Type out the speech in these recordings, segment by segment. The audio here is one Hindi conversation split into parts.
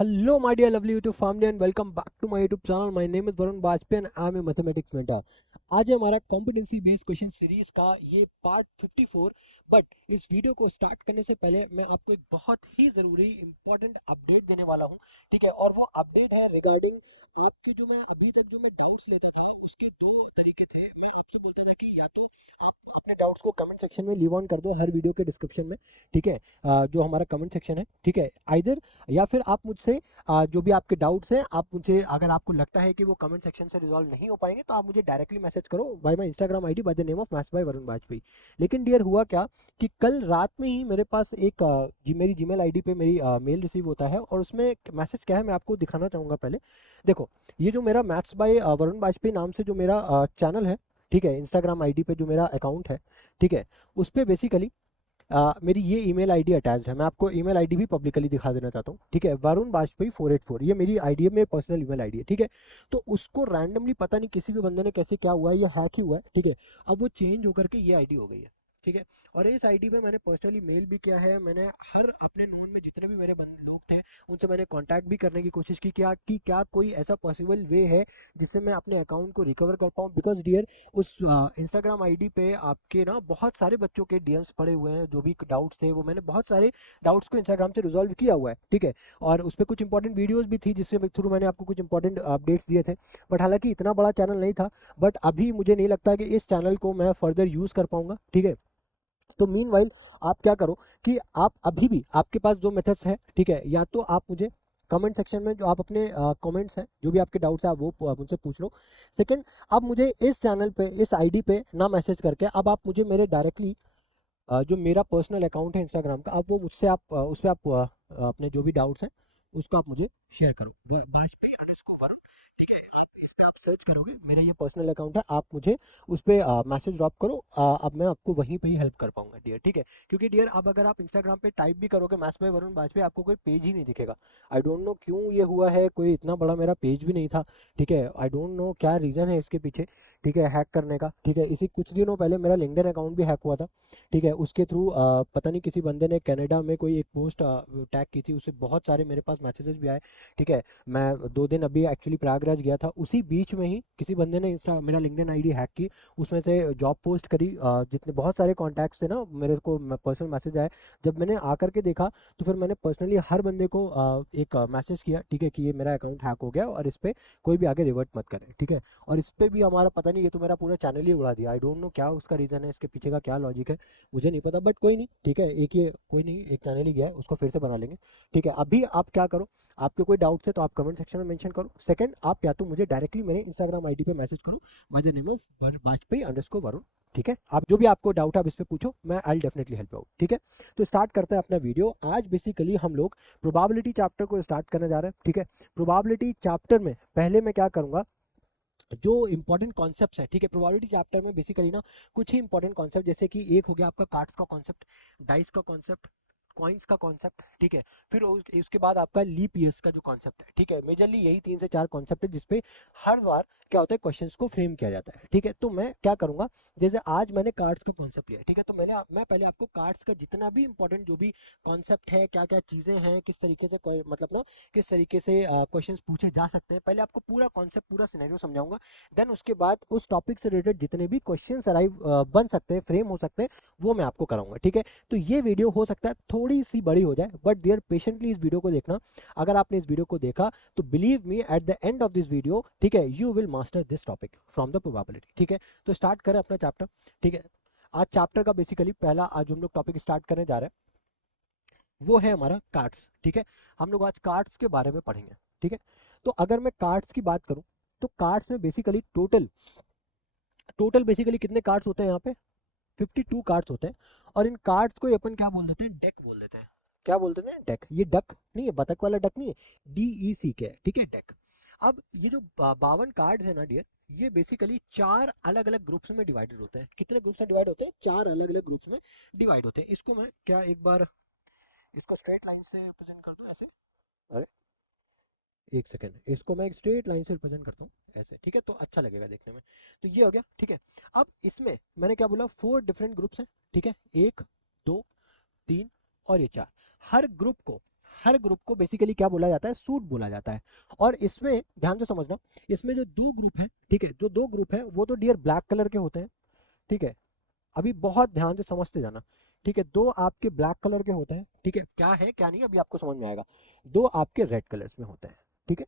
Hello, my dear lovely YouTube family, and welcome back to my YouTube channel. My name is Varun Bajpayee and I am a mathematics mentor. आज है हमारा कॉम्पिटेंसी बेस्ड क्वेश्चन सीरीज का ये पार्ट 54। बट इस वीडियो को स्टार्ट करने से पहले मैं आपको एक बहुत ही ज़रूरी इंपॉर्टेंट अपडेट देने वाला हूँ। ठीक है, और वो अपडेट है रिगार्डिंग आपके जो मैं अभी तक जो मैं डाउट्स लेता था उसके दो तरीके थे। मैं आपसे बोलता था कि या तो आप अपने डाउट्स को कमेंट सेक्शन में लीव ऑन कर दो हर वीडियो के डिस्क्रिप्शन में। ठीक है, जो हमारा कमेंट सेक्शन है, ठीक है, आइदर या फिर आप मुझसे जो भी आपके डाउट्स हैं आप मुझे, अगर आपको लगता है कि वो कमेंट सेक्शन से रिजॉल्व नहीं हो पाएंगे तो आप मुझे डायरेक्टली मैसेज करो by my Instagram ID by the name of maths by Varun Vajpayee. लेकिन डियर हुआ क्या कि कल रात में ही मेरे पास एक मेरी जीमेल आईडी पे मेरी मेल रिसीव होता है और उसमें मैसेज क्या है मैं आपको दिखाना चाहूँगा। पहले देखो, ये जो मेरा मैथ्स बाय वरुण वाजपेयी नाम से जो मेरा चैनल है, ठीक है, इंस्टाग्राम आईडी पे जो मेरा अकाउंट है, ठीक है, उस पर बेसिकली मेरी ये ईमेल आईडी अटैच्ड है। मैं आपको ईमेल आईडी भी पब्लिकली दिखा देना चाहता हूँ। ठीक है, वरुण वाजपेयी 484, ये मेरी आईडी है, मेरी पर्सनल ईमेल आईडी है। ठीक है, तो उसको रैंडमली पता नहीं किसी भी बंदे ने कैसे क्या हुआ है, ये हैक ही हुआ है। ठीक है, अब वो चेंज होकर के ये आईडी हो गई है। ठीक है, और इस आईडी पे मैंने पर्सनली मेल भी किया है। मैंने हर अपने नोन में जितने भी मेरे लोग थे उनसे मैंने कांटेक्ट भी करने की कोशिश की क्या कोई ऐसा पॉसिबल वे है जिससे मैं अपने अकाउंट को रिकवर कर पाऊँ। बिकॉज डियर, उस इंस्टाग्राम आईडी पे आपके ना बहुत सारे बच्चों के डीएम्स पड़े हुए हैं, जो भी डाउट्स थे वो मैंने बहुत सारे डाउट्स को इंस्टाग्राम से रिजॉल्व किया हुआ है। ठीक है, और उस पर कुछ इंपॉर्टेंट वीडियोस भी थी जिससे थ्रू मैंने आपको कुछ इंपॉर्टेंट अपडेट्स दिए थे। बट हालांकि इतना बड़ा चैनल नहीं था। बट अभी मुझे नहीं लगता कि इस चैनल को मैं फर्दर यूज़ कर पाऊंगा। ठीक है, तो मीनवाइल आप क्या करो कि आप अभी भी आपके पास जो मेथड्स है, ठीक है, या तो आप मुझे कमेंट सेक्शन में जो आप अपने कमेंट्स हैं, जो भी आपके डाउट्स हैं, आप वो मुझसे पूछ लो। सेकंड, आप मुझे इस चैनल पे, इस आईडी पे ना मैसेज करके अब आप मुझे मेरे डायरेक्टली जो मेरा पर्सनल अकाउंट है इंस्टाग्राम का, आप वो मुझसे आप उस पर आप अपने जो भी डाउट्स हैं उसको आप मुझे शेयर करो। वाजपेयी अंडरस्कोर वरुण, ठीक है, आप इस पे आप सर्च करोगे, मेरा ये पर्सनल अकाउंट है, आप मुझे उस पर मैसेज ड्रॉप करो। अब मैं आपको वहीं पे ही हेल्प कर पाऊंगा डियर। ठीक है, क्योंकि डियर अब अगर आप इंस्टाग्राम पे टाइप भी करोगे मैथ्स बाय वरुण वाजपेयी, आपको कोई पेज ही नहीं दिखेगा। आई डोंट नो क्यों ये हुआ है, कोई इतना बड़ा मेरा पेज भी नहीं था। ठीक है, आई डोंट नो क्या रीज़न है इसके पीछे, ठीक है, हैक करने का। ठीक है, इसी कुछ दिनों पहले मेरा लिंक्डइन अकाउंट भी हैक हुआ था। ठीक है, उसके थ्रू पता नहीं किसी बंदे ने कनाडा में कोई एक पोस्ट टैग की थी, उससे बहुत सारे मेरे पास मैसेजेस भी आए। ठीक है, मैं 2 दिन अभी एक्चुअली प्रयागराज गया था, उसी बीच में ही किसी बंदे ने इंस्टा मेरा लिंक्डइन आईडी हैक की, उसमें से जॉब पोस्ट करी। जितने बहुत सारे कॉन्टैक्ट्स थे ना, मेरे को पर्सनल मैसेज आए। जब मैंने आकर के देखा तो फिर मैंने पर्सनली हर बंदे को एक मैसेज किया, ठीक है, कि ये मेरा अकाउंट हैक हो गया और इस पर कोई भी आगे रिवर्ट मत करे। ठीक है, और इस पर भी हमारा पता नहीं, ये तो मेरा पूरा चैनल ही उड़ा दिया। आई डोंट नो क्या उसका रीज़न है, इसके पीछे का क्या लॉजिक है, मुझे नहीं पता। बट कोई नहीं, ठीक है, एक ये कोई नहीं, एक चैनल ही गया है, उसको फिर से बना लेंगे। ठीक है, अभी आप क्या करो, आपके कोई डाउट्स है तो आप कमेंट सेक्शन में मेंशन करो। सेकंड, आप या तो मुझे डायरेक्टली मेरे इंस्टाग्राम आईडी पे मैसेज करो bye the name of Vajpayee underscore Varun. ठीक है, आप जो भी आपको डाउट है आप इस पे पूछो, मैं आई डेफिनेटली हेल्प आउट। ठीक है, तो स्टार्ट करते हैं अपना वीडियो। आज बेसिकली हम लोग प्रोबेबिलिटी चैप्टर को स्टार्ट करने जा रहे हैं। ठीक है, प्रोबेबिलिटी चैप्टर में पहले मैं क्या करूंगा, जो इंपॉर्टेंट कॉन्सेप्ट्स है, ठीक है, प्रोबेबिलिटी चैप्टर में बेसिकली ना कुछ ही इंपॉर्टेंट कॉन्सेप्ट, जैसे कि एक हो गया आपका कार्ड्स का कॉन्सेप्ट, डाइस का कॉन्सेप्ट, कॉइन्स का कॉन्सेप्ट। ठीक है, फिर उसके बाद आपका लीप ईयर्स का जो कॉन्सेप्ट है। ठीक है, मेजरली यही 3 से 4 कॉन्सेप्ट है जिसपे हर बार क्या होता है, क्वेश्चंस को फ्रेम किया जाता है। ठीक है, तो मैं क्या करूंगा, जैसे आज मैंने कार्ड्स का कॉन्सेप्ट लिया, ठीक है, तो मैं पहले आपको कार्ड्स का जितना भी इंपॉर्टेंट जो भी कॉन्सेप्ट है, क्या क्या चीजें हैं, किस तरीके से मतलब ना किस तरीके से क्वेश्चंस पूछे जा सकते हैं, पहले आपको पूरा कॉन्सेप्ट, पूरा सिनेरियो समझाऊंगा। देन उसके बाद उस टॉपिक से रिलेटेड जितने भी क्वेश्चंस अराइव बन सकते हैं, फ्रेम हो सकते हैं, वो मैं आपको कराऊंगा। ठीक है, तो ये वीडियो हो सकता है थोड़ी सी बड़ी हो जाए, बट देयर पेशेंटली इस वीडियो को देखना। अगर आपने इस वीडियो को देखा तो believe me, at the end of this video, ठीक है, you will master this topic from the probability. ठीक है, तो स्टार्ट करें अपना चैप्टर। ठीक है, आज चैप्टर का बेसिकली पहला आज हम लोग टॉपिक स्टार्ट करने जा रहे हैं, वो है हमारा कार्ड्स। ठीक है, हम लोग आज कार्ड्स के बारे में पढ़ेंगे। ठीक है, तो अगर मैं कार्ड्स की बात करूं तो कार्ड्स में बेसिकली टोटल टोटल बेसिकली कितने कार्ड्स होते हैं यहाँ पे, 52 कार्ड्स होते हैं। और इन कार्ड्स को अपन क्या बोल देते हैं, डेक बोल देते हैं। क्या बोल देते हैं, डेक। ये डक नहीं है, बतख वाला डक नहीं है, DEC है। ठीक है, डेक। अब ये जो 52 कार्ड्स है ना डियर, ये बेसिकली 4 अलग अलग ग्रुप्स में डिवाइडेड होते हैं। कितने ग्रुप्स में डिवाइड होते हैं, 4 अलग अलग ग्रुप्स में डिवाइड होते हैं। इसको मैं क्या एक बार इसको स्ट्रेट लाइन से रिप्रेजेंट कर दूं ऐसे, अरे एक सेकेंड, इसको मैं एक स्ट्रेट लाइन से रिप्रेजेंट करता हूँ ऐसे। ठीक है, तो अच्छा लगेगा देखने में। तो ये हो गया। ठीक है, अब इसमें मैंने क्या बोला, 4 डिफरेंट ग्रुप्स हैं। ठीक है, 1, 2, 3 और ये 4। हर ग्रुप को हर ग्रुप को बेसिकली क्या बोला जाता है, सूट बोला जाता है। और इसमें ध्यान से समझना, इसमें जो दो ग्रुप है, ठीक है, जो दो ग्रुप है वो तो डियर ब्लैक कलर के होते हैं, ठीक है। अभी बहुत ध्यान से समझते जाना, ठीक है। दो आपके ब्लैक कलर के होते हैं, ठीक है, क्या है क्या नहीं अभी आपको समझ में आएगा। दो आपके रेड कलर्स में होते हैं, ठीक है।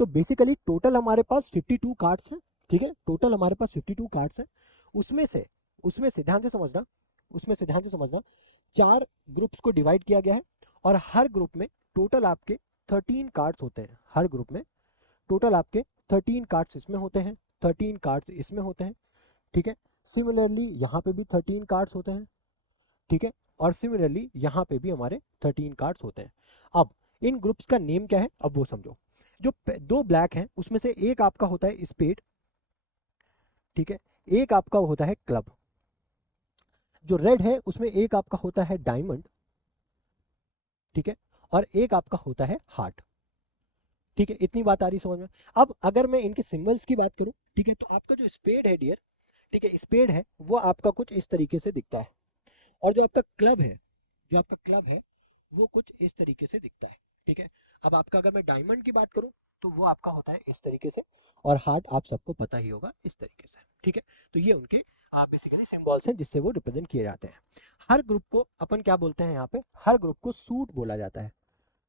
तो बेसिकली टोटल हमारे पास 52 कार्ड्स हैं, ठीक है, टोटल हमारे पास 52 कार्ड्स हैं। उसमें से उसमें से ध्यान से समझना, उसमें से ध्यान से समझना, चार ग्रुप्स को डिवाइड किया गया है और हर ग्रुप में टोटल आपके 13 कार्ड्स होते हैं। हर ग्रुप में टोटल आपके 13 कार्ड्स इसमें होते हैं, 13 कार्ड्स इसमें होते हैं, ठीक है। सिमिलरली यहाँ पे भी 13 कार्ड्स होते हैं, ठीक है। और सिमिलरली यहाँ पे भी हमारे 13 कार्ड्स होते हैं। अब इन ग्रुप्स का नेम क्या है, अब वो समझो। जो दो ब्लैक हैं उसमें से एक आपका होता है स्पेड, ठीक है, एक आपका होता है क्लब। जो रेड है उसमें एक आपका होता है डायमंड, ठीक है, और एक आपका होता है हार्ट, ठीक है। इतनी बात आ रही समझ में। अब अगर मैं इनके सिंबल्स की बात करूं, ठीक है, तो आपका जो स्पेड है डियर, ठीक है, स्पेड है वो आपका कुछ इस तरीके से दिखता है। और जो आपका क्लब है, जो आपका क्लब है वो कुछ इस तरीके से दिखता है, ठीक है। अब आपका अगर मैं डायमंड की बात करूं तो वो आपका होता है इस तरीके से, और हार्ट आप सबको पता ही होगा इस तरीके से, ठीक है। तो ये उनके बेसिकली सिंबल्स हैं जिससे वो रिप्रेजेंट किए जाते हैं। हर ग्रुप को अपन क्या बोलते हैं, यहाँ पे हर ग्रुप को सूट बोला जाता है।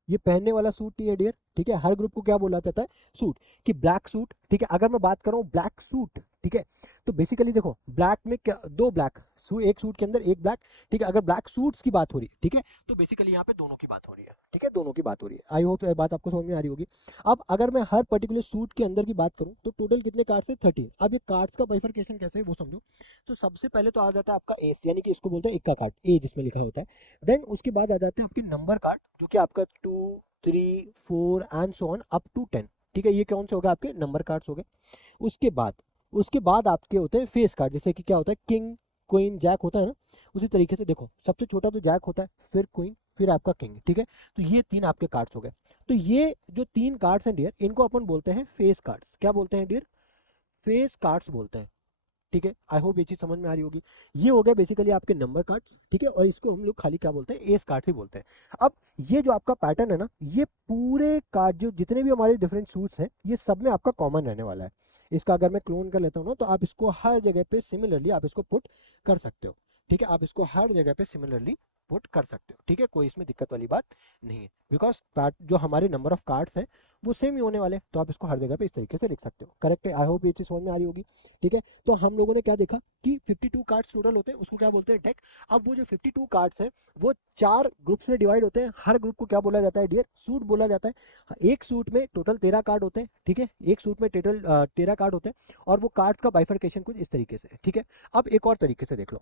ये पहनने वाला सूट नहीं है डियर, ठीक है। हर ग्रुप को क्या बोला जाता है, सूट। कि ब्लैक सूट, ठीक है, अगर मैं बात कर रहा हूँ ब्लैक सूट, ठीक है, तो बेसिकली देखो ब्लैक में क्या, दो ब्लैक एक सूट के अंदर एक ब्लैक, ठीक है। अगर ब्लैक सूट्स की बात हो रही है, ठीक है, तो बेसिकली यहाँ पे दोनों की बात हो रही है, ठीक है, दोनों की बात हो रही है। आई होप बात आपको समझ में आ रही होगी। अब अगर मैं हर पर्टिकुलर सूट के अंदर की बात करूँ तो टोटल कितने कार्ड्स है, 13। अब ये कार्ड्स का बाइफरकेशन कैसे है वो समझो। तो सबसे पहले तो आ जाता है आपका एस, यानी कि इसको बोलते हैं इक्का कार्ड, ए जिसमें लिखा होता है। देन उसके बाद आ जाते हैं आपके नंबर कार्ड, जो कि आपका 2 3 4 and so on up to 10, ठीक है। ये कौन से हो गए, आपके नंबर कार्ड्स हो गए। उसके बाद आपके होते हैं फेस कार्ड, जैसे कि क्या होता है, किंग क्वीन जैक होता है ना, उसी तरीके से देखो सबसे छोटा तो जैक होता है, फिर क्वीन, फिर आपका किंग, ठीक है। तो ये तीन आपके कार्ड्स हो गए। तो ये जो तीन कार्ड्स हैं डियर, इनको अपन बोलते हैं फेस कार्ड्स। क्या बोलते हैं डियर, फेस कार्ड्स बोलते हैं, ठीक है। आई होप ये चीज समझ में आ रही होगी। ये हो गया बेसिकली आपके नंबर कार्ड्स, ठीक है, और इसको हम लोग खाली क्या बोलते हैं, एस कार्ड ही बोलते हैं। अब ये जो आपका पैटर्न है ना, ये पूरे कार्ड जो जितने भी हमारे डिफरेंट सूट्स हैं, ये सब में आपका कॉमन रहने वाला है। इसका अगर मैं क्लोन कर लेता हूँ ना, तो आप इसको हर जगह पे सिमिलरली आप इसको पुट कर सकते हो, ठीक है। आप इसको हर जगह पे सिमिलरली पुट कर सकते हो, ठीक है, कोई इसमें दिक्कत वाली बात नहीं है। बिकॉज जो हमारे नंबर ऑफ कार्ड्स हैं वो सेम ही होने वाले हैं, तो आप इसको हर जगह पे इस तरीके से लिख सकते हो। करेक्ट है, आई होप ये चीज समझ में आ रही होगी, ठीक है। तो हम लोगों ने क्या देखा कि 52 कार्ड्स टोटल होते हैं, उसको क्या बोलते हैं, डेक। अब वो जो 52 कार्ड्स हैं वो चार ग्रुप्स में डिवाइड होते हैं। हर ग्रुप को क्या बोला जाता है डियर, सूट बोला जाता है। एक सूट में टोटल 13 कार्ड होते हैं, ठीक है, एक सूट में टोटल 13 कार्ड होते हैं। और वो कार्ड्स का बाइफरकेशन कुछ इस तरीके से है, ठीक है। अब एक और तरीके से देख लो,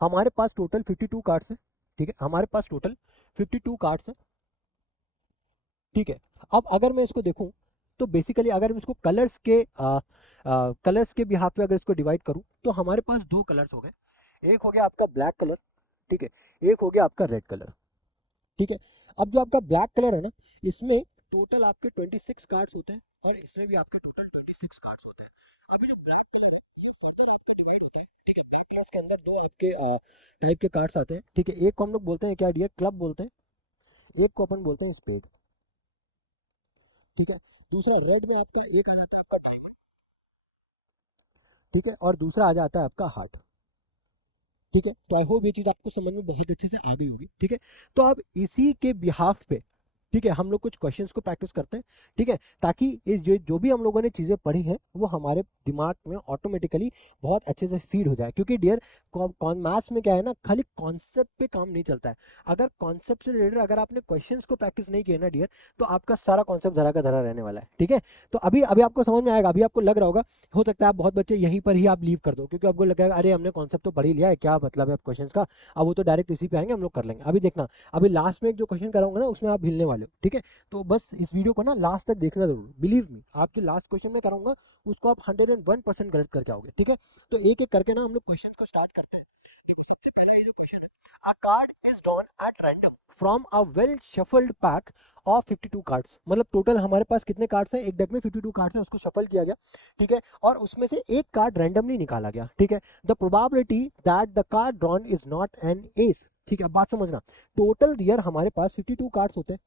हमारे पास टोटल 52 कार्ड्स हैं, ठीक है, हमारे पास टोटल 52 कार्ड्स हैं, ठीक है। अब अगर मैं इसको देखूं तो बेसिकली अगर मैं इसको कलर्स के बिहाफ पे अगर इसको डिवाइड करूं तो हमारे पास दो कलर्स हो गए। एक हो गया आपका ब्लैक कलर, ठीक है, एक हो गया आपका रेड कलर, ठीक है। अब जो आपका ब्लैक कलर है ना, इसमें टोटल आपके 26 कार्ड्स होते हैं और इसमें भी आपके टोटल 26 कार्ड्स होते हैं। अभी जो ब्लैक कलर है ये फर्दर आपके डिवाइड होते हैं, ठीक है। ब्लैक कलर्स के अंदर दो आपके टाइप के कार्ड्स आते हैं, ठीक है। एक को हम लोग बोलते हैं क्या डियर, क्लब बोलते हैं, एक को अपन बोलते हैं स्पेड, ठीक है। दूसरा रेड में आपका एक आ जाता है आपका डायमंड, ठीक है, और दूसरा आ जाता है आपका हार्ट, ठीक है। तो आई होप ये चीज आपको समझ में बहुत अच्छे से आ गई होगी, ठीक है। तो अब इसी के बिहाफ पे, ठीक है, हम लोग कुछ क्वेश्चंस को प्रैक्टिस करते हैं, ठीक है, ताकि इस जो भी हम लोगों ने चीज़ें पढ़ी हैं वो हमारे दिमाग में ऑटोमेटिकली बहुत अच्छे से फीड हो जाए। क्योंकि डियर मैथ्स में क्या है ना, खाली कॉन्सेप्ट पे काम नहीं चलता है। अगर कॉन्सेप्ट से रिलेटेड अगर आपने क्वेश्चंस को प्रैक्टिस नहीं किया ना डियर, तो आपका सारा कॉन्सेप्ट धरा का धरा रहने वाला है, ठीक है। तो अभी अभी आपको समझ में आएगा, अभी आपको लग रहा होगा, हो सकता है आप बहुत बच्चे यहीं पर ही आप लीव कर दो, क्योंकि आपको लगेगा अरे हमने कॉन्सेप्ट तो पढ़ ही लिया है, क्या मतलब है क्वेश्चन का, अब वो तो डायरेक्ट इसी पे आएंगे, हम लोग कर लेंगे। अभी देखना, अभी लास्ट में एक जो क्वेश्चन कराऊंगा ना उसमें आप हिलने वाले हो, ठीक है। तो बस इस वीडियो को ना लास्ट तक देखना जरूर, बिलीव मी, आपके लास्ट क्वेश्चन में कराऊंगा उसको आप 101% करेक्ट करके आओगे, ठीक है। तो एक एक करके ना हम लोग क्वेश्चन को स्टार्ट करते हैं। देखो सबसे पहला ये जो क्वेश्चन है, अ card is drawn at random from a well shuffled pack of 52 cards. मतलब टोटल हमारे पास कितने कार्ड्स हैं, एक डेक में 52 कार्ड्स हैं, उसको शफल किया गया, ठीक है, और उसमें से एक कार्ड रैंडमली निकाला गया, ठीक है। The probability that the card drawn is not an S, ठीक है, अब बात समझना, टोटल दियर हमारे पास 52 कार्ड्स होते हैं,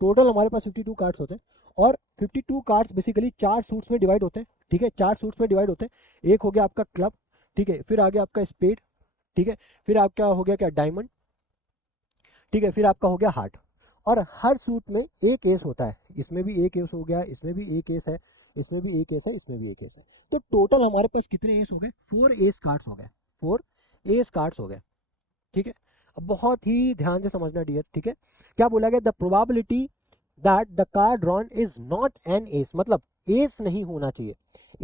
टोटल हमारे पास 52 कार्ड्स होते हैं, और 52 कार्ड्स बेसिकली 4 सूट्स में डिवाइड होते हैं। ठीक है, 4 सूट्स में डिवाइड होते हैं। एक हो गया आपका क्लब, ठीक है, फिर आ गया आपका स्पेड, ठीक है, फिर आपका हो गया क्या डायमंड, ठीक है, फिर आपका हो गया हार्ट। और हर सूट में एक एस होता है, इसमें भी एक एस हो गया, इसमें भी एक एस है, इसमें भी एक एस है, इसमें भी एक एस है। तो टोटल हमारे पास कितने एस हो गए? 4 एस कार्ड्स हो गए, 4 एस कार्ड्स हो गए। ठीक है, अब बहुत ही ध्यान से समझना डियर, ठीक है। क्या बोला गया? The probability that the card drawn is not an S, मतलब एस नहीं होना चाहिए,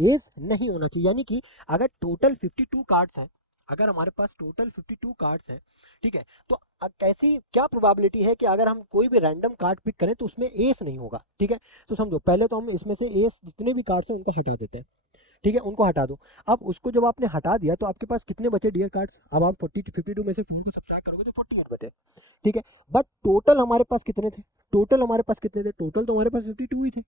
एस नहीं होना चाहिए। यानी कि अगर टोटल 52 कार्ड्स हैं, अगर हमारे पास टोटल 52 कार्ड्स हैं, ठीक है, तो कैसी क्या प्रोबेबिलिटी है कि अगर हम कोई भी रैंडम कार्ड पिक करें तो उसमें एस नहीं होगा। ठीक है, तो समझो, पहले तो हम इसमें से एस जितने भी कार्ड्स हैं उनको हटा देते हैं। ठीक है, उनको हटा दो। अब उसको जब आपने हटा दिया तो आपके पास कितने बचे डियर कार्ड्स? अब आप 52 में से 4 को सब्ट्रैक्ट करोगे तो 48 बचे। ठीक है, बट टोटल हमारे पास कितने थे? टोटल हमारे पास कितने थे? टोटल तो हमारे पास 52 ही थे।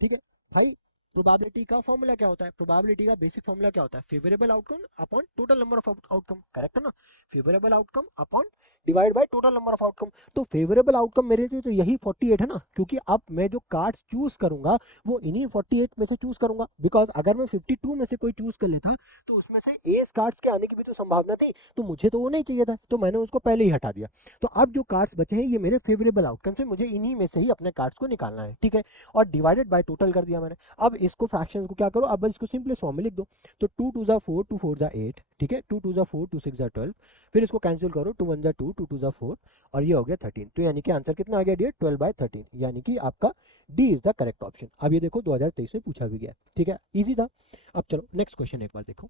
ठीक है भाई, प्रोबेबिलिटी का फॉर्मूला क्या होता है? प्रोबेबिलिटी का बेसिक फॉर्मूला क्या होता है? Favourable outcome upon total number of outcome, correct है ना? Favourable outcome upon divide by total number of outcome. तो फेवरेबल आउटकम मेरे लिए तो यही 48 है ना, क्योंकि अब मैं जो कार्ड्स चूज करूंगा वो इन्हीं 48 में से चूज करूंगा। बिकॉज अगर मैं 52 में से कोई चूज कर लेता तो उसमें से एस कार्ड्स के आने की भी तो संभावना थी, तो मुझे तो वो नहीं चाहिए था, तो मैंने उसको पहले ही हटा दिया। तो अब जो कार्ड्स बचे हैं ये मेरे फेवरेबल आउटकम से, मुझे इन्हीं में से ही अपने कार्ड्स को निकालना है। ठीक है, और डिवाइडेड बाय टोटल कर दिया मैंने। अब इसको फ्रैक्शन को क्या करो, अब इसको सिंपलेस्ट फॉर्म में लिख दो। तो 2 2 4, 2 4 8, ठीक है, 2 2 4, 2 6 12, फिर इसको कैंसिल करो, 2 1 2, 2 2 4, और ये हो गया 13। तो यानी कि आंसर कितना आ गया डियर? 12/13, यानी कि आपका D is the correct option. अब ये देखो 2023 में पूछा भी गया। ठीक है, इजी था। अब चलो नेक्स्ट क्वेश्चन एक बार देखो।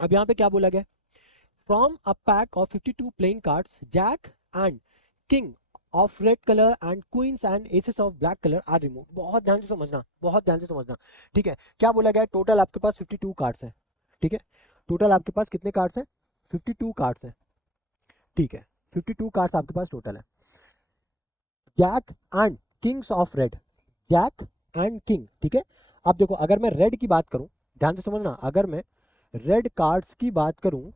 अब यहाँ पे क्या बोला गया? From a pack of 52 playing cards, jack and king of red colour and queens and aces of black colour are remove. बहुत ध्यान से समझना, बहुत ध्यान से समझना। ठीक है, क्या बोला गया? टोटल आपके पास 52 कार्ड्स हैं। ठीक है, टोटल आपके पास कितने कार्ड्स हैं? 52 कार्ड्स हैं। ठीक है, 52 कार्ड्स आपके पास टोटल है। Jack and kings of red, jack and king. ठीक है, अब देखो, अगर मैं रेड की बात करूं, ध्यान से समझना, अगर मैं रेड कार्ड्स की बात करूं,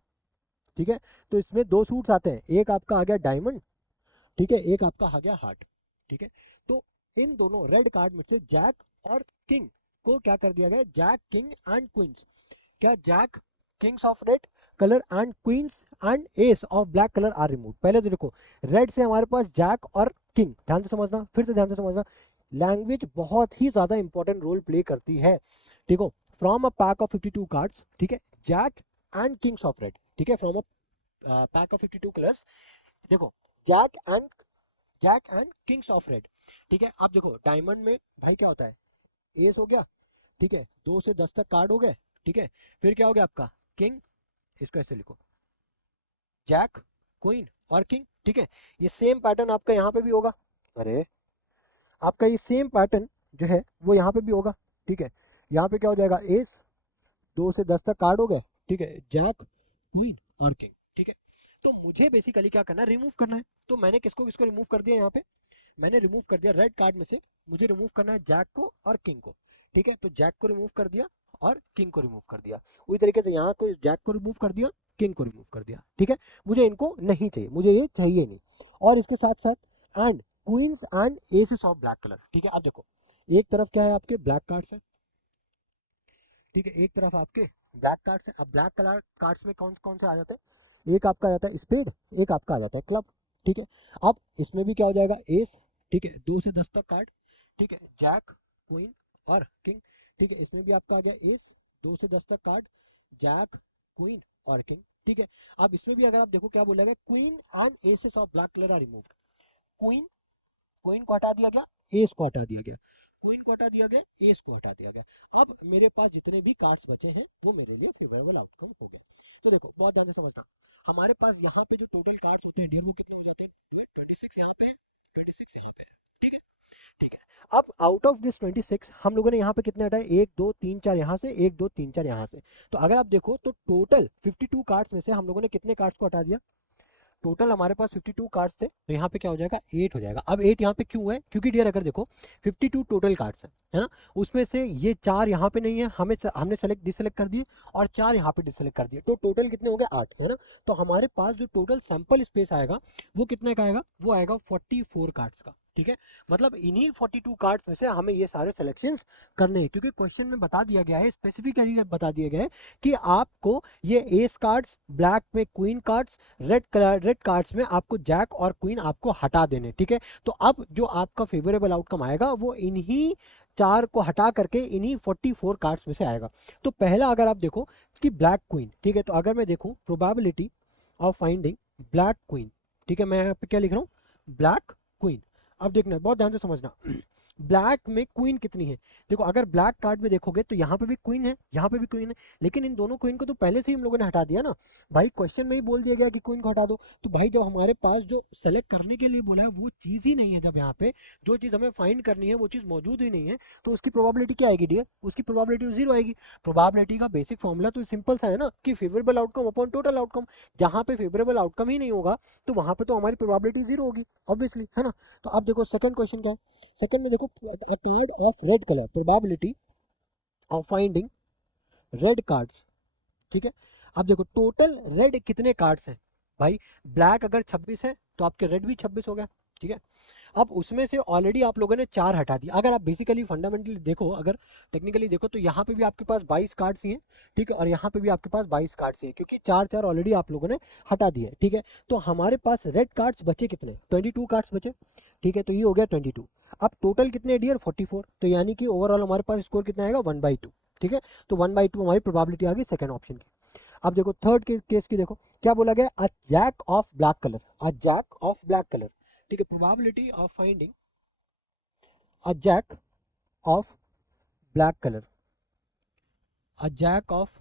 ठीक है, तो इसमें दो सूट्स आते हैं, एक आपका आ गया डायमंड, ठीक है, एक आपका आ गया हार्ट। ठीक है, तो इन दोनों रेड कार्ड में से जैक और किंग को क्या कर दिया गया? Jack king and queens. क्या jack kings of red colour and queens and ace of black colour are remove. पहले तो देखो, रेड से हमारे पास जैक और किंग, ध्यान से समझना, फिर से ध्यान से समझना, लैंग्वेज बहुत ही ज्यादा इंपॉर्टेंट रोल प्ले करती है। ठीक है, from a pack of 52 cards, ठीक है, jack and kings of red, ठीक है, from a pack of 52 colours, देखो, jack and kings of red. ठीक है, अब देखो, डायमंड में भाई क्या होता है? एस हो गया, ठीक है, 2 से 10 तक कार्ड हो गए। ठीक है, फिर क्या हो गया आपका? किंग, इसको ऐसे लिखो, जैक, क्वीन और किंग। ठीक है, ये सेम पैटर्न आपका यहाँ पे भी होगा। अरे, आपका ये सेम पैटर्न जो है वो यहाँ पे भी होगा। ठीक है, यहाँ पे क्या हो जाएगा? एस, 2 से 10 तक कार्ड हो गए, ठीक है, जैक, क्वीन और किंग। ठीक है, तो मुझे बेसिकली क्या करना है? रिमूव करना है। तो मैंने किसको किसको रिमूव कर दिया? यहाँ पे मैंने रिमूव कर दिया रेड कार्ड में से, मुझे रिमूव करना है जैक को और किंग को। ठीक है, तो जैक को रिमूव कर दिया और किंग को रिमूव कर दिया। उसी तरीके से यहाँ को जैक को रिमूव कर दिया, किंग को रिमूव कर दिया। ठीक है, मुझे इनको नहीं चाहिए, मुझे ये चाहिए नहीं। और इसके साथ साथ and queens and aces of black colour. ठीक है, अब देखो, एक तरफ क्या है? आपके ब्लैक कार्ड्स है, ठीक है, एक तरफ आपके ब्लैक कार्ड्स है। अब ब्लैक कलर कार्ड्स में कौन कौन से आ जाते हैं? एक आपका आ जाता है स्पेड, एक आपका आ जाता है क्लब। ठीक है, अब इसमें भी क्या हो जाएगा? एस, ठीक है, 2 से 10 तक कार्ड, ठीक है, जैक, क्वीन और किंग। ठीक है, इसमें भी आपका आ गया एस, 2 से 10 तक कार्ड, जैक, क्वीन और किंग। ठीक है, अब इसमें भी अगर आप देखो क्या बोला गया? Queen and aces of black colour are removed. Queen, queen को हटा दिया गया, एस को हटा दिया गया, क्वीन को हटा दिया गया, एस को हटा दिया गया। अब मेरे पास जितने भी कार्ड्स बचे हैं वो मेरे लिए फेवरेबल आउटकम हो गए। तो देखो, बहुत ध्यान से समझना, हमारे पास यहाँ पे जो टोटल कार्ड्स होते हैं डियर, वो कितने हो जाते हैं? 26 यहाँ पे, 26 यहाँ पे। ठीक है, ठीक है, अब आउट ऑफ दिस 26 हम लोगों ने यहाँ पे कितने हटाए? 1 2 3 4 यहाँ से, 1 2 3 4 यहाँ से। तो अगर आप देखो तो टोटल 52 कार्ड्स में से हम लोगों ने कितने कार्ड्स को हटा दिया? टोटल हमारे पास 52 कार्ड्स थे, तो यहाँ पे क्या हो जाएगा 8 हो जाएगा। अब 8 यहाँ पे क्यों है, क्योंकि डियर अगर देखो 52 टोटल कार्ड्स है ना, उसमें से ये 4 यहाँ पे नहीं है, हमने सेलेक्ट डिसेलेक्ट कर दिए और 4 यहाँ पे डिसेलेक्ट कर दिए, तो टोटल कितने हो गए 8 है ना। तो हमारे पास जो टोटल सैंपल स्पेस आएगा वो कितने का आएगा, वो आएगा 44 कार्ड्स का। ठीक है, मतलब इन्हीं 42 कार्ड्स में से हमें ये सारे सिलेक्शंस करने हैं, क्योंकि क्वेश्चन में बता दिया गया है, स्पेसिफिकली बता दिया गया है कि आपको ये एस कार्ड्स, ब्लैक में क्वीन कार्ड्स, रेड कार्ड्स में आपको जैक और क्वीन आपको हटा देने। ठीक है, तो अब जो आपका फेवरेबल आउटकम आएगा वो इन्हीं 4 को हटा करके इन्हीं 44 कार्ड्स में से आएगा। तो पहला अगर आप देखो कि ब्लैक क्वीन, ठीक है, तो अगर मैं देखूं probability of finding black queen, ठीक है, मैं यहाँ पे क्या लिख रहा हूँ, ब्लैक क्वीन। अब देखना, बहुत ध्यान से समझना, ब्लैक में क्वीन कितनी है। देखो अगर ब्लैक कार्ड में देखोगे तो यहाँ पे भी क्वीन है, यहाँ पे भी क्वीन है, लेकिन इन दोनों क्वीन को तो पहले से ही हम लोगों ने हटा दिया ना भाई, क्वेश्चन में ही बोल दिया गया कि क्वीन को हटा दो। तो भाई जब हमारे पास जो सेलेक्ट करने के लिए बोला है वो चीज ही नहीं है, जब यहाँ पे जो चीज हमें फाइंड करनी है वो चीज मौजूद ही नहीं है, तो उसकी प्रोबेबिलिटी क्या आएगी डियर, उसकी प्रोबेबिलिटी जीरो आएगी। प्रोबेबिलिटी का बेसिक फॉर्मूला तो सिंपल सा है ना, कि favourable outcome upon total outcome. जहाँ पे फेवरेबल आउटकम ही नहीं होगा तो वहां पे तो हमारी प्रोबेबिलिटी जीरो होगी ऑब्वियसली, है ना। तो अब देखो सेकंड क्वेश्चन क्या है, सेकंड में देखो a card of red color, probability of finding red cards। ठीक है, अब देखो टोटल रेड कितने कार्ड्स हैं भाई, ब्लैक अगर 26 है तो आपके रेड भी 26 हो गया। ठीक है, अब उसमें से ऑलरेडी आप लोगों ने 4 हटा दिया। अगर आप बेसिकली फंडामेंटली देखो, अगर टेक्निकली देखो तो यहाँ पे भी आपके पास 22 कार्ड्स ही हैं, ठीक है, और यहाँ पे भी आपके पास 22 कार्ड्स ही हैं, क्योंकि 4 ऑलरेडी आप लोगों ने हटा दिए। ठीक है, तो हमारे पास रेड कार्ड्स बचे कितने, 22 कार्ड्स बचे। ठीक है, तो ये हो गया 22। अब टोटल कितने डियर 44, तो यानी कि ओवरऑल हमारे पास स्कोर कितना आएगा 1/2। ठीक है, तो 1/2 हमारी प्रोबेबिलिटी आ गई सेकंड ऑप्शन की। अब देखो थर्ड केस की, देखो क्या बोला गया, a jack of black colour, a jack of black colour. ठीक है, probability of finding a jack of black colour, a jack of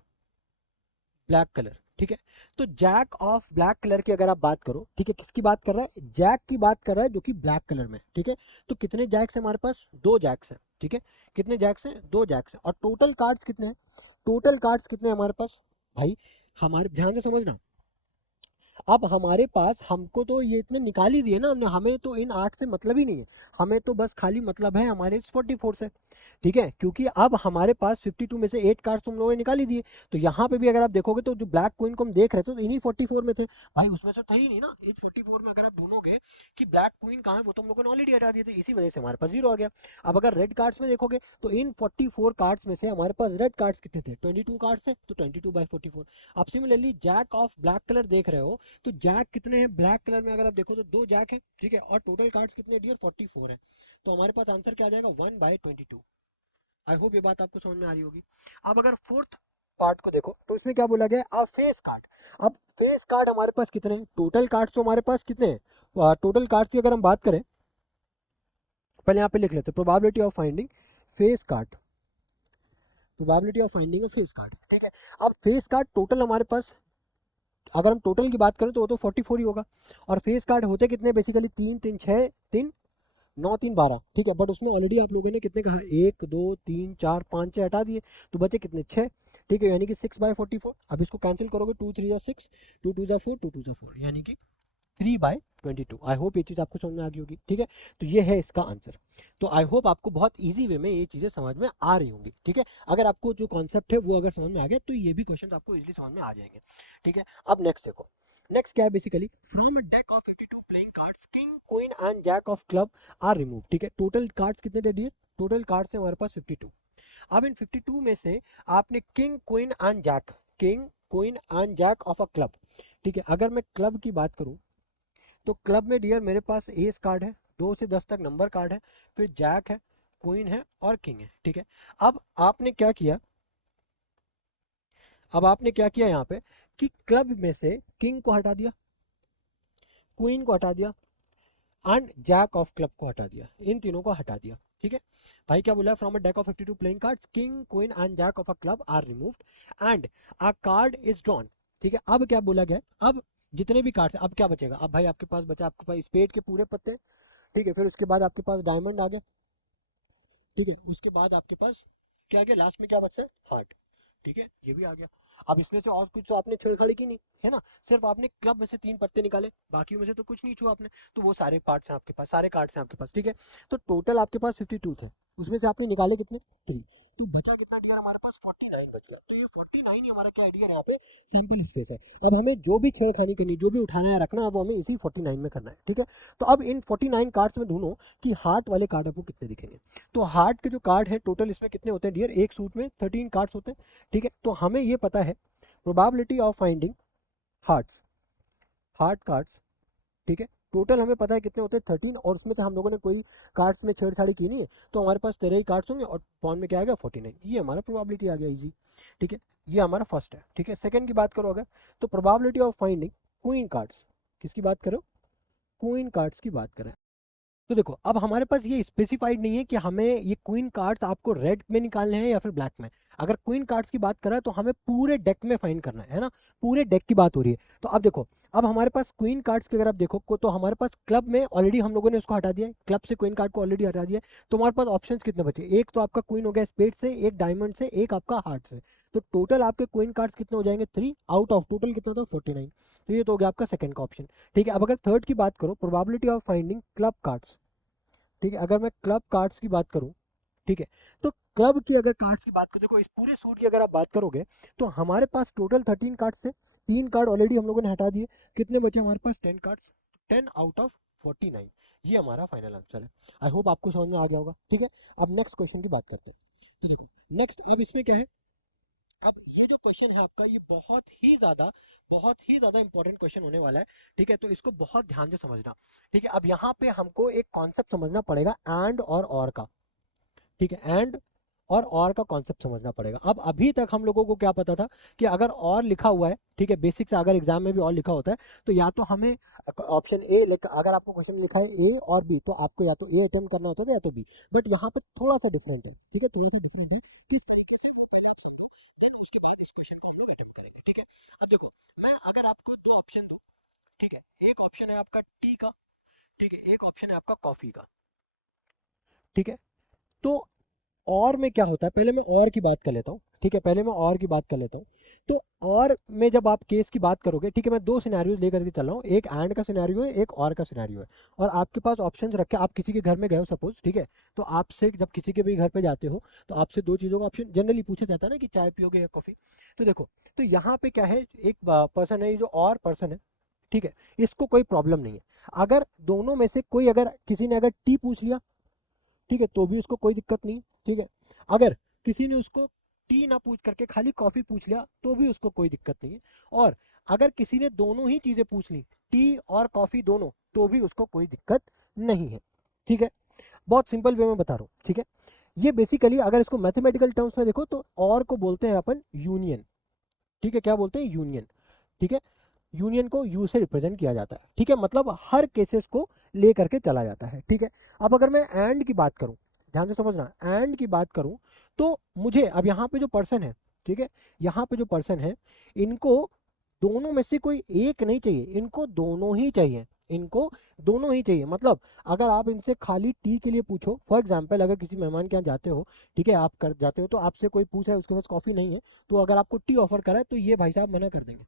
black colour. ठीक है, तो जैक ऑफ ब्लैक कलर की अगर आप बात करो, ठीक है, किसकी बात कर रहा है, जैक की बात कर रहा है जो कि ब्लैक कलर में। ठीक है, तो कितने जैक्स है हमारे पास, 2 जैक्स है। ठीक है, कितने जैक्स हैं, 2 जैक्स है, और टोटल कार्ड्स कितने हैं, टोटल कार्ड्स कितने हैं हमारे पास भाई, हमारे ध्यान से समझना। अब हमारे पास, हमको तो ये इतने निकाल ही दिए ना हमने, हमें तो इन 8 से मतलब ही नहीं है, हमें तो बस खाली मतलब है हमारे इस 44 से। ठीक है, क्योंकि अब हमारे पास 52 में से 8 कार्ड्स तुम लोगों ने निकाल ही दिए, तो यहाँ पे भी अगर आप देखोगे तो जो ब्लैक क्वीन को हम देख रहे थे तो इन्हीं 44 में थे भाई, उसमें से थे ही नहीं ना। इस 44 में अगर आप ढूंढोगे कि ब्लैक क्वीन कहाँ है, वो तो हम लोगों ने ऑलरेडी हटा दिए थे, इसी वजह से हमारे पास जीरो आ गया। अब अगर रेड कार्ड्स में देखोगे तो इन 44 कार्ड्स में से हमारे पास रेड कार्ड्स कितने थे, 22 कार्ड्स है, तो 22/44। अब similarly jack of black colour देख रहे हो, तो जैक कितने हैं ब्लैक कलर में, अगर आप देखो तो 2 जैक है। ठीक है, और टोटल कार्ड्स कितने डियर 44 है, तो हमारे पास आंसर क्या आ जाएगा 1/22। आई होप ये बात आपको समझ में आ रही होगी। अब अगर फोर्थ पार्ट को देखो तो इसमें क्या बोला गया, अब फेस कार्ड। अब फेस कार्ड हमारे पास कितने हैं, टोटल कार्ड्स तो हमारे पास कितने हैं, टोटल कार्ड्स की अगर हम बात करें, पहले यहाँ पे लिख लेते हैं probability of finding face card, probability of finding face card. ठीक है, अब फेस कार्ड टोटल हमारे पास, अगर हम टोटल की बात करें तो वो तो 44 ही होगा, और फेस कार्ड होते कितने बेसिकली, 3 3 6 3 9 3 12। ठीक है, बट उसमें ऑलरेडी आप लोगों ने कितने कहा, 1 2 3 4 5 6 हटा दिए, तो बचे कितने 6। ठीक है, यानी कि 6/44। अब इसको कैंसिल करोगे, 2 3 6, 2 2 4, 2 2 4, यानी कि 3/22। आई होप ये चीज़ आपको समझ में आ गई होगी। ठीक है, तो ये है इसका आंसर। तो आई होप आपको बहुत इजी वे में ये चीज़ें समझ में आ रही होंगी। ठीक है, अगर आपको जो कॉन्सेप्ट है वो अगर समझ में आ गया तो ये भी क्वेश्चन आपको इजीली समझ में आ जाएंगे। ठीक है, अब नेक्स्ट देखो, नेक्स्ट क्या है basically, from a deck of 52 playing cards king queen and jack of club are remove. ठीक है, टोटल कार्ड्स कितने दे दिए, टोटल कार्ड्स है हमारे पास 52। अब इन 52 में से आपने king queen and jack, king queen and jack of a club. ठीक है, अगर मैं क्लब की बात करूं तो क्लब में डियर मेरे पास एस कार्ड है, 2 से 10 तक नंबर कार्ड है, फिर जैक है, क्वीन है और किंग है। ठीक है, अब आपने क्या किया, अब आपने क्या किया यहाँ पे कि क्लब में से किंग को हटा दिया, क्वीन को हटा दिया एंड जैक ऑफ क्लब को हटा दिया, इन तीनों को हटा दिया। ठीक है भाई, क्या बोला, from a deck of 52 playing cards king queen and jack of a club are removed and a card is drawn. ठीक है, अब क्या बोला गया, अब जितने भी कार्ड्स, अब क्या बचेगा, अब भाई आपके पास बचा, आपके पास स्पेड के पूरे पत्ते। ठीक है, फिर उसके बाद आपके पास डायमंड आ गया। ठीक है, उसके बाद आपके पास क्या आ गया, लास्ट में क्या बचा है, हार्ट। ठीक है, ये भी आ गया। अब इसमें से और कुछ तो आपने छेड़छाड़ी की नहीं है ना, सिर्फ आपने क्लब में से 3 पत्ते निकाले, बाकी में से तो कुछ नहीं छुआ आपने, तो वो सारे पार्ट्स हैं आपके पास, सारे कार्ड्स हैं आपके पास, ठीक है। तो टोटल आपके पास 52 थे, उसमें से आपने निकाले कितने, 3, तो बचा कितना डियर हमारे पास, 49 बच गया। तो ये 49 ही हमारा क्या डियर यहाँ पे सैंपल स्पेस है। अब हमें जो भी छेड़खानी करनी, जो भी उठाना है रखना है, वो हमें इसी 49 में करना है, ठीक है। तो अब इन 49 कार्ड्स में ढूंढो कि हार्ट वाले कार्ड आपको कितने दिखेंगे। तो हार्ट के जो कार्ड है टोटल इसमें कितने होते हैं डियर, एक सूट में 13 कार्ड्स होते हैं, ठीक है। तो हमें ये पता है probability of finding hearts, heart cards, ठीक है, टोटल हमें पता है कितने होते हैं 13, और उसमें से हम लोगों ने कोई कार्ड्स में छेड़छाड़ी की नहीं है, तो हमारे पास 13 ही कार्ड्स होंगे और पॉन में क्या आएगा 49, ये हमारा प्रोबेबिलिटी आ गया इजी, ठीक है। ये हमारा फर्स्ट है, ठीक है। सेकंड की बात करो अगर, तो probability of finding queen cards, किसकी बात करो, क्वीन कार्ड्स की बात करें। तो देखो अब हमारे पास ये स्पेसिफाइड नहीं है कि हमें ये क्वीन कार्ड्स आपको रेड में निकालने हैं या फिर ब्लैक में। अगर क्वीन कार्ड्स की बात करें तो हमें पूरे डेक में फाइंड करना है ना, पूरे डेक की बात हो रही है। तो अब देखो, अब हमारे पास क्वीन कार्ड्स की अगर आप देखो तो हमारे पास क्लब में ऑलरेडी हम लोगों ने उसको हटा दिया है, क्लब से क्वीन कार्ड को ऑलरेडी हटा दिया है। तो हमारे पास ऑप्शंस कितने बचे, एक तो आपका क्वीन हो गया स्पेड से, एक डायमंड से, एक आपका हार्ट से। तो टोटल आपके क्वीन कार्ड्स कितने हो जाएंगे, 3 आउट ऑफ टोटल कितना था 49। तो ये तो हो गया आपका सेकंड का ऑप्शन, ठीक है। अब अगर थर्ड की बात करो, probability of finding club cards, ठीक है। अगर मैं क्लब कार्ड्स की बात करूं, ठीक है, तो क्लब की अगर कार्ड्स की बात करो, देखो इस पूरे सूट की अगर आप बात करोगे तो हमारे पास टोटल 13 कार्ड्स थे, 3 कार्ड ऑलरेडी हम लोगों ने हटा दिए, कितने बचे हमारे पास 10 कार्ड्स, 10 आउट ऑफ 49, ये हमारा फाइनल आंसर है। आई होप आपको समझ में आ गया होगा, ठीक है। अब नेक्स्ट क्वेश्चन की बात करते हैं। तो देखो नेक्स्ट, अब इसमें क्या है, अब ये जो क्वेश्चन है आपका, ये बहुत ही ज्यादा इंपॉर्टेंट क्वेश्चन होने वाला है, ठीक है। तो इसको बहुत ध्यान से समझना, ठीक है। अब यहाँ पे हमको एक कॉन्सेप्ट समझना पड़ेगा एंड और का, ठीक है, एंड और का कॉन्सेप्ट समझना पड़ेगा। अब अभी तक हम लोगों को क्या पता था कि अगर और लिखा हुआ है, ठीक है, बेसिक से अगर एग्जाम में भी और लिखा होता है तो या तो हमें ऑप्शन ए, अगर आपको क्वेश्चन में लिखा है ए और बी, तो आपको या तो ए अटेम्प्ट करना होता है या तो बी। बट यहाँ पे थोड़ा सा डिफरेंट है, ठीक है, थोड़ा सा डिफरेंट है, किस तरीके से वो पहले आप समझो, देन उसके बाद इस क्वेश्चन को हम लोग अटेम्प्ट करेंगे, ठीक है। अब देखो, मैं अगर आपको 2 ऑप्शन दूं, ठीक है, एक ऑप्शन है आपका टी का, ठीक है, एक ऑप्शन है आपका कॉफी का, ठीक है। तो और में क्या होता है, पहले मैं और की बात कर लेता हूँ, ठीक है, पहले मैं और की बात कर लेता हूँ। तो और में जब आप केस की बात करोगे, ठीक है, मैं 2 सिनेरियोज लेकर के चल रहा हूँ, एक एंड का सिनेरियो है, एक और का सिनेरियो है, और आपके पास ऑप्शंस रखे, आप किसी के घर में गए हो सपोज, ठीक है, तो आपसे जब किसी के भी घर पे जाते हो तो आपसे 2 चीज़ों का ऑप्शन जनरली पूछा जाता है ना, कि चाय पियोगे या कॉफी। तो देखो, तो यहाँ पे क्या है, एक पर्सन है, ये जो और पर्सन है, ठीक है, इसको कोई प्रॉब्लम नहीं है। अगर दोनों में से कोई, अगर किसी ने अगर टी पूछ लिया, ठीक है, तो भी उसको कोई दिक्कत नहीं, ठीक है। अगर किसी ने उसको टी ना पूछ करके खाली कॉफी पूछ लिया तो भी उसको कोई दिक्कत नहीं है। और अगर किसी ने दोनों ही चीजें पूछ ली, टी और कॉफी दोनों, तो भी उसको कोई दिक्कत नहीं है, ठीक है। बहुत सिंपल वे में बता रहा हूँ, ठीक है। ये बेसिकली अगर इसको मैथमेटिकल टर्म्स में देखो तो और को बोलते हैं अपन यूनियन, ठीक है, क्या बोलते हैं, यूनियन, ठीक है। यूनियन को यू से रिप्रेजेंट किया जाता है, ठीक है, मतलब हर केसेस को ले करके चला जाता है, ठीक है। अब अगर मैं एंड की बात करूं, ध्यान से समझना, एंड की बात करूं तो मुझे अब यहाँ पे जो पर्सन है, ठीक है, यहाँ पे जो पर्सन है, इनको दोनों में से कोई एक नहीं चाहिए, इनको दोनों ही चाहिए, इनको दोनों ही चाहिए। मतलब अगर आप इनसे खाली टी के लिए पूछो, फॉर एग्जाम्पल अगर किसी मेहमान के यहाँ जाते हो, ठीक है, आप कर जाते हो तो आपसे कोई पूछ रहा है उसके पास कॉफी नहीं है, तो अगर आपको टी ऑफर करा है तो ये भाई साहब मना कर देंगे,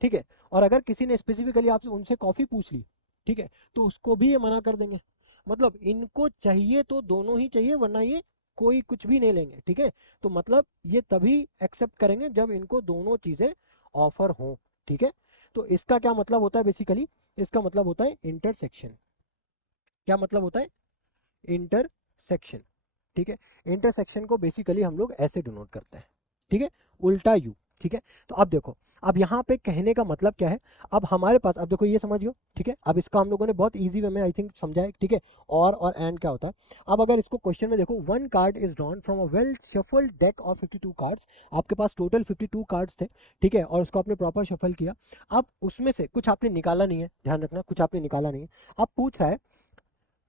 ठीक है। और अगर किसी ने स्पेसिफिकली आपसे उनसे कॉफी पूछ ली, ठीक है, तो उसको भी ये मना कर देंगे। मतलब इनको चाहिए तो दोनों ही चाहिए, वरना ये कोई कुछ भी नहीं लेंगे, ठीक है। तो मतलब ये तभी एक्सेप्ट करेंगे जब इनको दोनों चीजें ऑफर हो, ठीक है। तो इसका क्या मतलब होता है, बेसिकली इसका मतलब होता है इंटरसेक्शन। क्या मतलब होता है, इंटरसेक्शन, ठीक है। इंटरसेक्शन को बेसिकली हम लोग ऐसे डिनोट करते हैं, ठीक है, उल्टा यू, ठीक है। तो अब देखो, अब यहाँ पे कहने का मतलब क्या है, अब हमारे पास, अब देखो ये समझियो, ठीक है, अब इसका हम लोगों ने बहुत इजी वे में आई थिंक समझा है, ठीक है, और एंड क्या होता है। अब अगर इसको क्वेश्चन में देखो, 1 card is drawn from a well shuffled deck of 52 cards, आपके पास टोटल 52 कार्ड्स थे, ठीक है, और उसको आपने प्रॉपर शफल किया। अब उसमें से कुछ आपने निकाला नहीं है, ध्यान रखना, कुछ आपने निकाला नहीं है। अब पूछ रहा है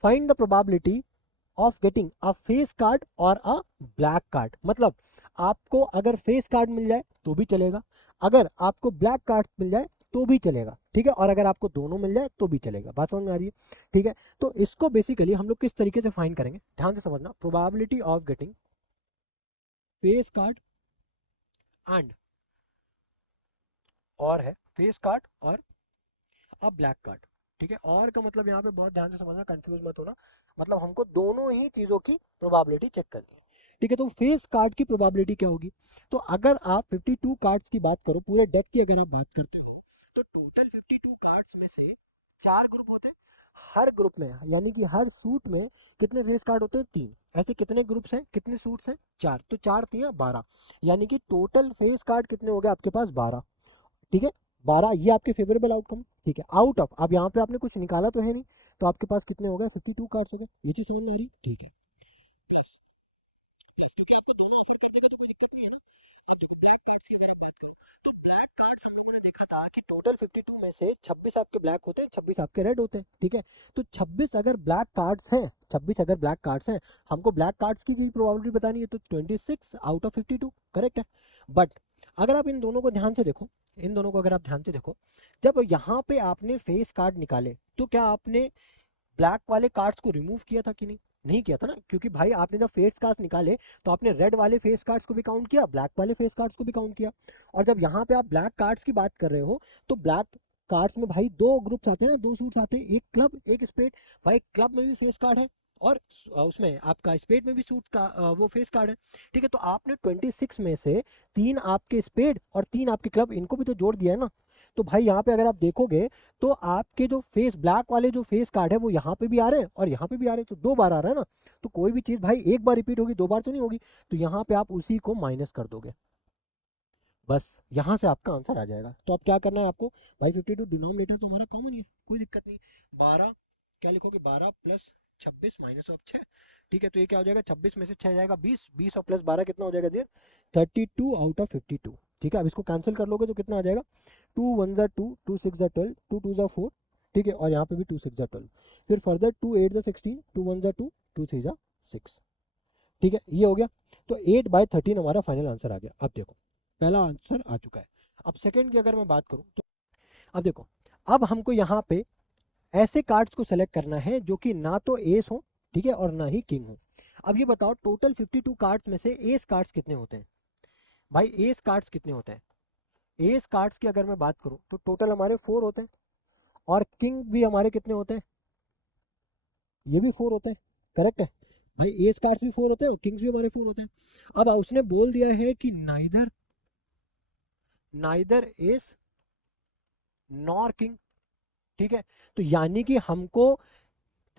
find the probability of getting a face card और अ ब्लैक कार्ड। मतलब आपको अगर फेस कार्ड मिल जाए तो भी चलेगा, अगर आपको ब्लैक कार्ड मिल जाए तो भी चलेगा, ठीक है, और अगर आपको दोनों मिल जाए तो भी चलेगा। बात समझ में आ रही है, ठीक है। तो इसको बेसिकली हम लोग किस तरीके से फाइंड करेंगे, ध्यान से समझना, probability of getting face card and और है फेस कार्ड और अब ब्लैक कार्ड। ठीक है, और का मतलब यहाँ पे बहुत ध्यान से समझना, कंफ्यूज मत होना, मतलब हमको दोनों ही चीज़ों की प्रोबेबिलिटी चेक करनी है। ठीक है, तो फेस कार्ड की प्रोबेबिलिटी क्या होगी? तो अगर आप 52 कार्ड्स की बात करो, पूरे डेक की अगर आप बात करते हो, तो टोटल 52 कार्ड्स में से 4 ग्रुप होते हैं। हर ग्रुप में यानी कि हर सूट में कितने फेस कार्ड होते हैं? 3। ऐसे कितने ग्रुप्स हैं, कितने सूट्स हैं? 4। तो 4 3 12, यानी कि टोटल फेस कार्ड कितने हो गए आपके पास? 12। ठीक है, 12, ये आपके फेवरेबल आउटकम। ठीक है, आउट ऑफ, अब यहाँ पे आपने कुछ निकाला तो है नहीं, तो आपके पास कितने हो गए? 52 कार्ड्स हो गए। ये चीज समझ में आ रही? ठीक है, प्लस प्लस क्योंकि आपको दोनों ऑफर कर देगा तो कोई दिक्कत नहीं है ना। अब देखो ब्लैक कार्ड्स की अगर मैं बात करूँ, तो ब्लैक कार्ड्स हम लोगों ने देखा था कि टोटल 52 में से 26 आपके ब्लैक होते हैं, 26 आपके रेड होते हैं। ठीक है, तो 26 अगर ब्लैक कार्ड्स हैं, 26 अगर ब्लैक कार्ड्स हैं, हमको ब्लैक कार्ड्स की प्रोबेबिलिटी बतानी है, तो 26 आउट ऑफ 52 करेक्ट है। बट अगर आप इन दोनों को ध्यान से देखो, इन दोनों को अगर आप ध्यान से देखो, जब यहाँ पे आपने फेस कार्ड निकाले, तो क्या आपने ब्लैक वाले कार्ड्स को रिमूव किया था कि नहीं? नहीं किया था ना, क्योंकि भाई आपने जब फेस कार्ड्स निकाले तो आपने रेड वाले फेस कार्ड्स को भी काउंट किया, ब्लैक वाले फेस कार्ड्स को भी काउंट किया। और जब यहाँ पे आप ब्लैक कार्ड्स की बात कर रहे हो, तो ब्लैक कार्ड्स में भाई 2 ग्रुप्स आते हैं ना, 2 सूट्स आते हैं, एक क्लब एक स्पेड। भाई क्लब में भी फेस कार्ड है, और उसमें आपका स्पेड में भी सूट का वो फेस कार्ड है। ठीक है, तो आपने 26 में से 3 आपके स्पेड और 3 आपके क्लब, इनको भी तो जोड़ दिया है ना। तो भाई यहाँ पे अगर आप देखोगे, तो आपके जो फेस ब्लैक वाले जो फेस कार्ड है वो यहाँ पे भी आ रहे हैं और यहाँ पे भी आ रहे हैं, तो 2 बार आ रहा है ना। तो कोई भी चीज भाई एक बार रिपीट होगी, 2 बार तो नहीं होगी। तो यहाँ पे आप उसी को माइनस कर दोगे, बस यहाँ से आपका आंसर आ जाएगा। तो अब क्या करना है आपको? भाई 52 डिनोमिनेटर तो हमारा कॉमन ही है, कोई दिक्कत नहीं। 12 क्या लिखोगे? 12 प्लस 26 माइनस ऑफ 6। ठीक है, तो ये क्या हो जाएगा? 26 में से 6 जाएगा 20, 20 और प्लस 12 कितना हो जाएगा देर? 32 आउट ऑफ 52। ठीक है, अब इसको कैंसिल कर लोगे तो कितना आ जाएगा? 2 1 ज़ा 2, 2 6 ज़ा 12, 2 2 ज़ा 4। ठीक है, और यहाँ पे भी 2 6 ज़ा 12। फिर फर्दर 2 8 ज़ा 16, 2 1 ज़ा 2, 2 3 ज़ा 6। ठीक है, ये हो गया। तो 8/13 हमारा फाइनल आंसर आ गया। अब देखो, पहला आंसर आ चुका है। अब सेकंड की अगर मैं बात करूं, तो अब देखो, अब हमको यहाँ पे ऐसे कार्ड्स को सेलेक्ट करना है जो कि ना तो एस हो, ठीक है, और ना ही किंग हो। अब ये बताओ, टोटल 52 कार्ड्स में से एस कार्ड्स कितने होते हैं? भाई एस कार्ड्स कितने होते हैं? एस कार्ड्स की अगर मैं बात करूं, तो टोटल हमारे 4 होते हैं, और किंग भी हमारे कितने होते हैं? ये भी 4 होते हैं, करेक्ट है। भाई एस कार्ड्स भी 4 होते हैं और किंग्स भी हमारे 4 होते हैं। अब उसने बोल दिया है कि neither neither S nor king. ठीक है, तो यानी कि हमको,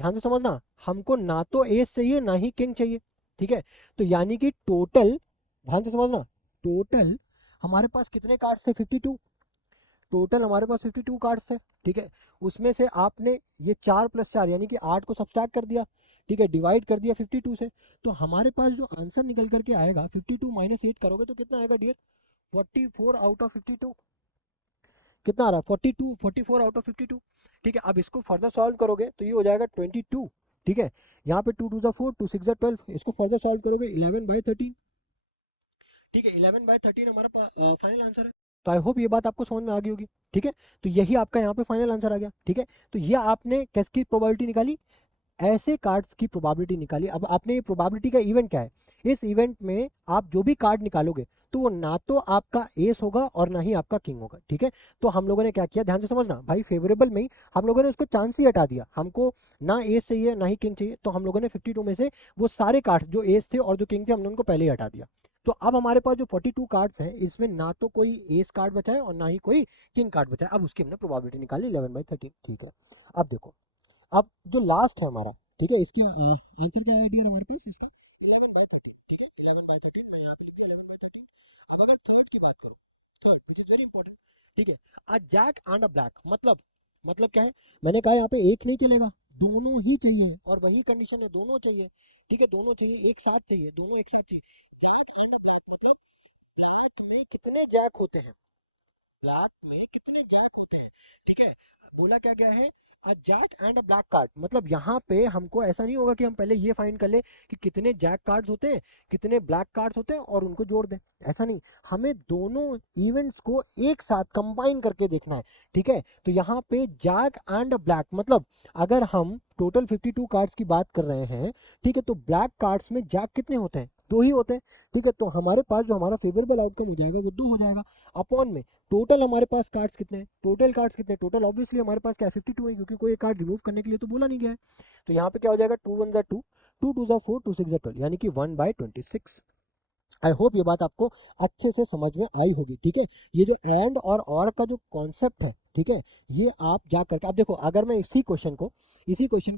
ध्यान से समझना, हमको ना तो एस चाहिए ना ही किंग चाहिए। ठीक है, तो यानी कि टोटल, ध्यान से समझना, टोटल हमारे पास कितने कार्ड्स थे? 52। टोटल हमारे पास 52 कार्ड्स थे। ठीक है, उसमें से आपने ये 4 + 4 यानी कि 8 को सब्सट्रैक्ट कर दिया। ठीक है, डिवाइड कर दिया 52 से। तो हमारे पास जो आंसर निकल करके आएगा, 52 - 8 करोगे तो कितना आएगा डियर? 44 out of 52। कितना आ रहा है? 42, 44 आउट ऑफ 52। ठीक है, अब इसको फर्दर सॉल्व करोगे तो ये हो जाएगा 22। ठीक है, यहाँ पे 2 2 ज़ा 4, 2 6 ज़ा 12, इसको फर्दर सॉल्व करोगे 11/13। ठीक है, 11/13 हमारा फाइनल आंसर है। तो आई होप ये बात आपको समझ में आ गई होगी। ठीक है, तो यही आपका यहाँ पे फाइनल आंसर आ गया। ठीक है, तो ये आपने किसकी प्रोबेबिलिटी निकाली? ऐसे कार्ड्स की प्रोबेबिलिटी निकाली। अब आपने ये प्रोबेबिलिटी का इवेंट क्या है? इस इवेंट में आप जो भी कार्ड निकालोगे, तो वो ना तो आपका एस होगा और ना ही आपका किंग होगा। ठीक है, तो हम लोगों ने क्या किया, ध्यान से समझना भाई, फेवरेबल में ही हम लोगों ने उसको चांस ही हटा दिया। हमको ना एस चाहिए ना ही किंग चाहिए, तो हम लोगों ने 52 में से वो सारे कार्ड जो एस थे और जो किंग थे, हमने उनको पहले ही हटा दिया। तो अब हमारे पास जो 42 कार्ड्स हैं, इसमें ना तो कोई एस कार्ड बचा है और ना ही कोई किंग कार्ड बचा है। अब उसकी हमने प्रोबेबिलिटी निकाली 11/13। ठीक है, अब देखो, अब जो लास्ट है हमारा, ठीक है, इसके आंसर क्या है डियर हमारे पास इसका? 11/13। ठीक है, 11/13 मैं यहाँ पे लिख दिया 11/13। अब अगर थर्ड की बात करो, third which is very important. ठीक है, a jack and a black, मतलब क्या है? मैंने कहा यहाँ पे एक नहीं चलेगा, दोनों ही चाहिए, और वही कंडीशन है, दोनों चाहिए। ठीक है, दोनों चाहिए, एक साथ चाहिए, दोनों एक साथ चाहिए। जैक एंड अ ब्लैक मतलब ब्लैक में कितने जैक होते हैं? ब्लैक में कितने जैक होते हैं? ठीक है, बोला क्या गया है? A jack and a black card, मतलब यहाँ पे हमको ऐसा नहीं होगा कि हम पहले ये फाइंड कर ले कि कितने जैक कार्ड्स होते हैं, कितने ब्लैक कार्ड्स होते हैं और उनको जोड़ दें। ऐसा नहीं, हमें दोनों इवेंट्स को एक साथ कंबाइन करके देखना है। ठीक है, तो यहाँ पे जैक एंड ब्लैक मतलब, अगर हम टोटल 52 कार्ड्स की बात कर रहे हैं, ठीक है, तो ब्लैक कार्ड्स में जैक कितने होते हैं? दो ही होते हैं, ठीक है। तो हमारे पास जो हमारा फेवरेबल आउटकम हो जाएगा वो 2 हो जाएगा। अपॉन में टोटल हमारे पास कार्ड्स कितने हैं, टोटल ऑब्वियसली हमारे पास क्या 52 है, क्योंकि कोई कार्ड रिमूव करने के लिए तो बोला नहीं गया है। तो यहाँ पे क्या हो जाएगा, 2 1 जा 2, 2 2 जा 4, 2 6 जा 12, यानी कि 1/26। आई होप ये बात आपको अच्छे से समझ में आई होगी, ठीक है। ये जो एंड और का जो कॉन्सेप्ट है, ठीक है, ये आप जा करके आप देखो, अगर मैं इसी क्वेश्चन को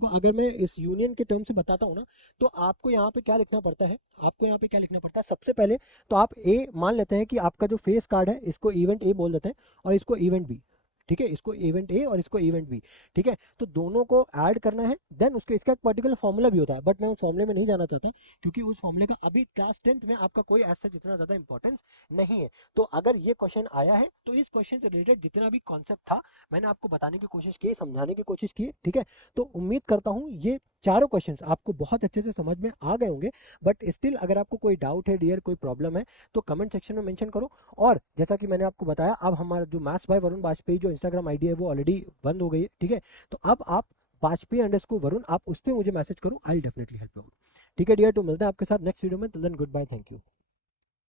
अगर मैं इस यूनियन के टर्म से बताता हूँ ना, तो आपको यहाँ पे क्या लिखना पड़ता है, सबसे पहले तो आप ए मान लेते हैं कि आपका जो फेस कार्ड है इसको इवेंट ए बोल देते हैं और इसको इवेंट बी, ठीक है, इसको इवेंट ए और इसको इवेंट बी, ठीक है। तो दोनों को ऐड करना है, देन उसके इसका एक पर्टिकुलर फॉर्मूला भी होता है, बट मैं उस फॉर्मूले में नहीं जाना चाहता, क्योंकि उस फॉर्मूले का अभी क्लास 10th में आपका कोई ऐसा जितना ज़्यादा इंपॉर्टेंस नहीं है। तो अगर ये क्वेश्चन आया है तो इस क्वेश्चन से रिलेटेड जितना भी कॉन्सेप्ट था मैंने आपको बताने की कोशिश की, समझाने की कोशिश की, ठीक है। तो उम्मीद करता हूँ ये चारों क्वेश्चंस आपको बहुत अच्छे से समझ में आ गए होंगे, बट स्टिल अगर आपको कोई डाउट है डियर, कोई प्रॉब्लम है, तो कमेंट सेक्शन में मेंशन करो। और जैसा कि मैंने आपको बताया, अब हमारा जो मैथ्स बाय वरुण वाजपेयी जो इंस्टाग्राम आईडी है वो ऑलरेडी बंद हो गई है, ठीक है। तो अब आप वाजपेयी_वरुण आप उस पर मुझे मैसेज करो, I will definitely help you out, ठीक है डियर। तो मिलते हैं आपके साथ नेक्स्ट वीडियो में, till then good bye, thank you.